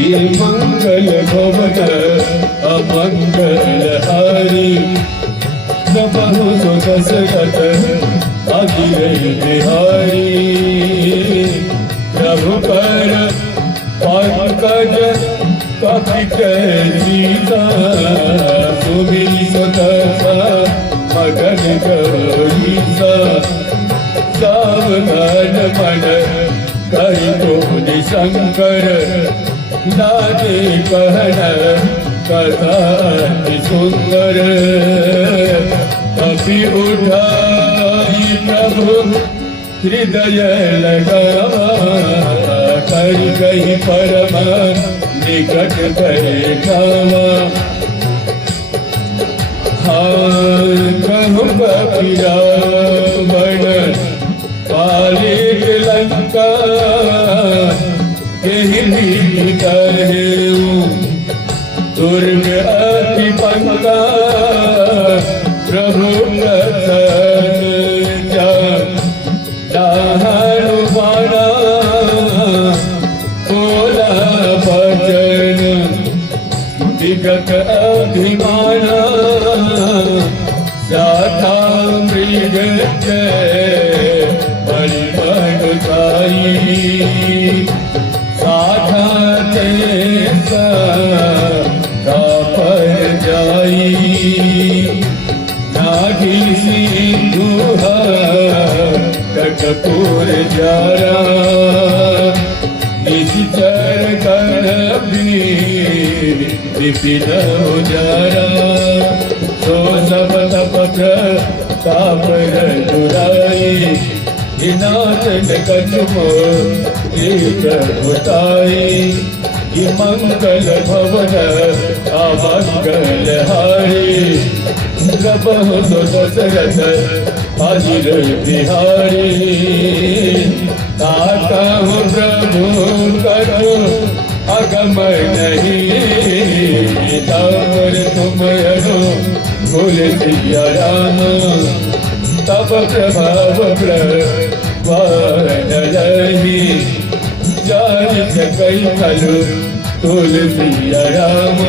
ये मंगल भवन अमंगल हारी नमो सो दशरथ अगिर बिहारी प्रभु पर पंकज कपित सीता सुमी सतसा मगन गरीसा सावधान मन कहि तो शंकर लागे कहन कथा सुंदर कपि उठाई प्रभु हृदय लगावा कर कही परम निकट बैठावा कहूँ कपिरावण पालित लंका यही करेऊ दुर्ग अति पंका प्रभु प्रसन्न जाहनु बाणा बोला बचन विगत अभिमाना साथा मृग बलि मनुसाई साधा पर जाई नागी सिंधु कटपुर जारा निश्चर कर विपिन उजारा तो सब तपत तापर दुराई नाथ कछुमो एक उताई मंगल भवन अमंगल हारी प्रभु दशरथ अजिर बिहारी ताता प्रभु करो अगम नहीं तमर तुम अरो भूल सिया राम तब प्रभाव प्रही जान कई खलु तुलसी राम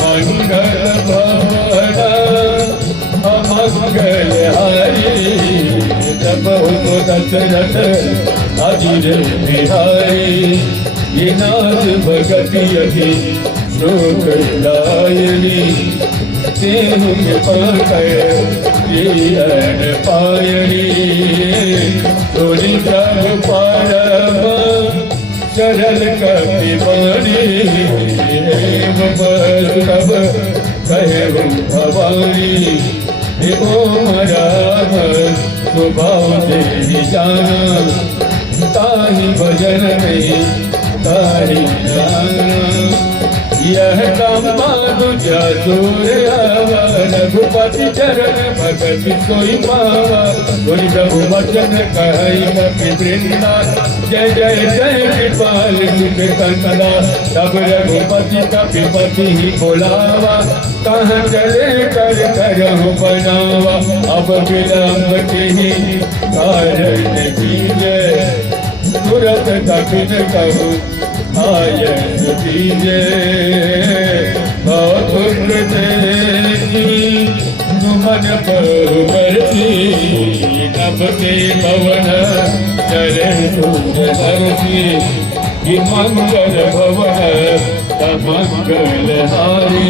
मंगल भवन अमंगल हारी तब दशरथ अजिर बिहारी ये नाथ भगति यही शोक लायनी देहु के पाकर ये पायनी तोरी प्रभु पारम सरल कपि वाणी सब कहे भवानी ओम राम स्वभाव से जाना ताहि भजन में ताहि जाना यह कामा दूजा सूर्य रघुपति चरण भगति सोई पावा बोली प्रभु वचन कहि कपि वृंदा जय जय जय कृपाल सुख कंदा तब रघुपति कपिपति ही बोलावा कहाँ चले कर करहु बनावा अब विलंब ही कारण कीजय तुरत कपिन कहु आयन कीजय मन परसी नभ के भवन चले सुरसी मंगल भवन मंगल हारी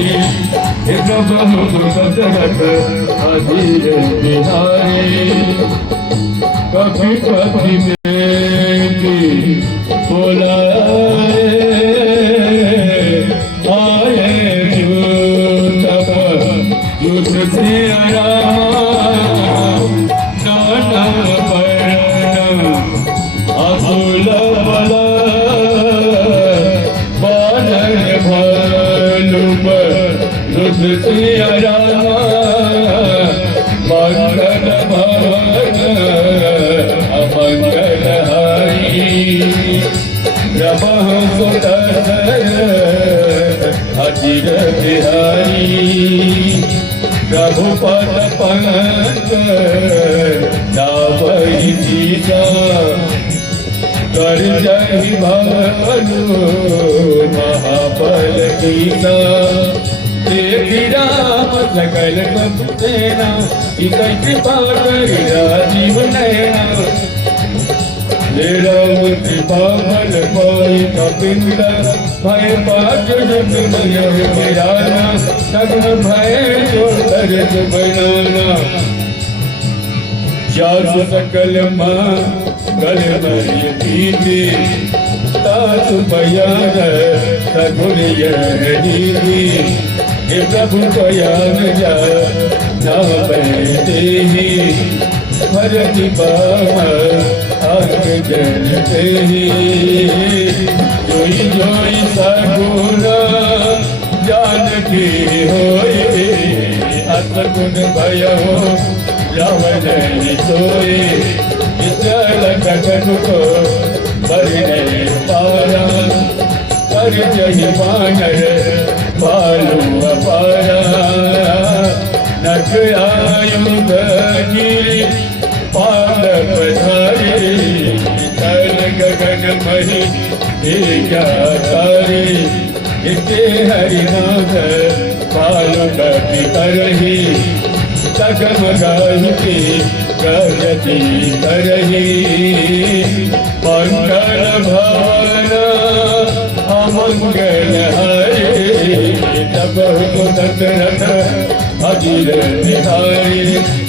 प्रभु दशरथ अधीर बिहारी कपिपति में बोला अजिर बिहारी प्रभु पद पंक जावई सीता कर जहि भानु महाबल कीसा देखी राम सकल सेना इक कृपा कर राजीव नैना ले राम कृपा फल पाई कपिंद भय पाक जुग भय विराना सगुन भय जो तरस बनाना जासु सकल माँ गल मरिय कीर्ति तासु बयान सगुन यह नीति हे प्रभु बयान जा बैठे ही भरति बाम आग जनते ही जोई जोई सगुण जानकी होए असगुण भय हो रावण सोए चल गगन को बरने पारा कर जहि बानर पालू अपारा नख आयुध गिरी पाद पधारे चल गगन मही तारे इके हरिनाथ पालू कपि करही जगमगाही प्रगति करही मंगल भवन अमंगल हरे तब दशरथ अजिर बिहारी